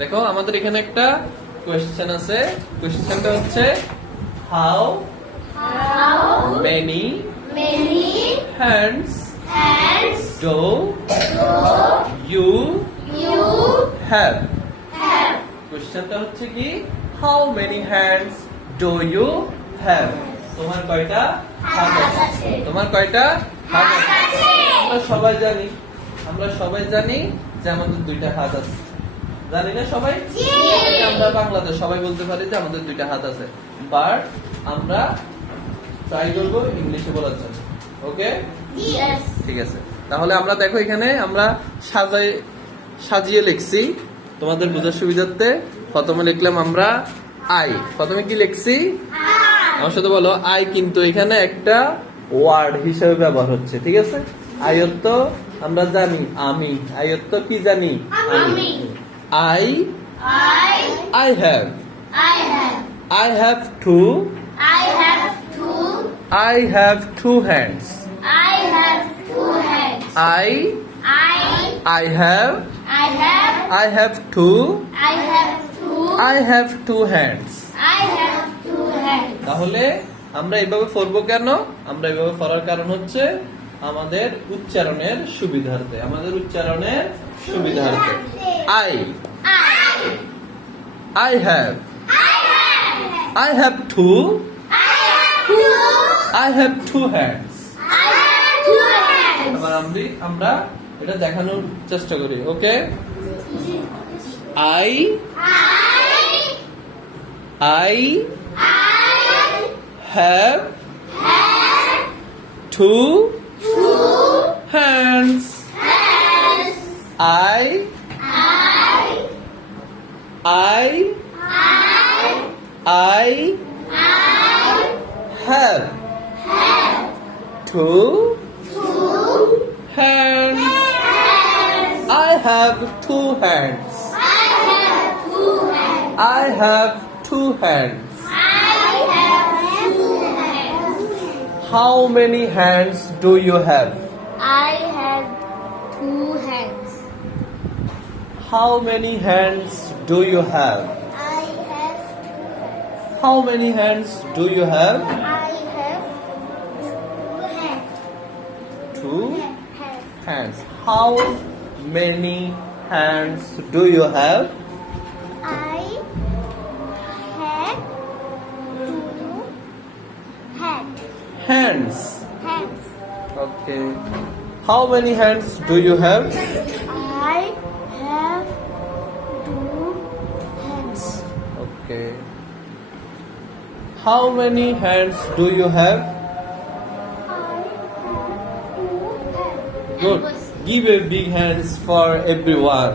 দেখো আমাদের এখানে একটা কোয়েশ্চেন আছে। কোয়েশ্চেনটা হচ্ছে how many hands do you have. কোয়েশ্চেনটা হচ্ছে কি how many hands do you have. তোমার কয়টা হাত আছে? তোমার কয়টা হাত আছে? আমরা সবাই জানি যে আমাদের দুইটা হাত আছে। জানি না সবাই? আমরা বাংলাদেশ সবাই বলতে পারি যে আমাদের দুইটা হাত আছে, বাট আমরা ট্রাই করবো ইংলিশে বলার জন্য। ওকে, ঠিক আছে। তাহলে আমরা দেখো এখানে আমরা সাজিয়ে লিখছি তোমাদের বোঝার সুবিধার্থে। প্রথমে লিখলাম আমরা আই। প্রথমে কি লিখছি? আমার সাথে বলো আই, কিন্তু এখানে একটা ওয়ার্ড হিসেবে ব্যবহার হচ্ছে, ঠিক আছে? আয়ত্ত আমরা জানি আমি, আয়ত্ত কি জানি আমি। I have two hands. I have two hands. তাহলে আমরা এইভাবে পড়বো কেন? আমরা এইভাবে পড়ার কারণ হচ্ছে আমাদের উচ্চারণের সুবিধার্থে। I have two hands. এবার আমরা এটা দেখানোর চেষ্টা করি। ওকে, I have two hands. I have two hands. I have two hands. How many hands do you have? I have two hands. How many hands do you have? I have two hands. How many hands do you have? I have two Two hands. hands. How many hands do you have? I have two Hands. hands. Okay. How many hands do you have? I have two hands. Okay. How many hands do you have? I have two hands. Good. Give a big hands for everyone.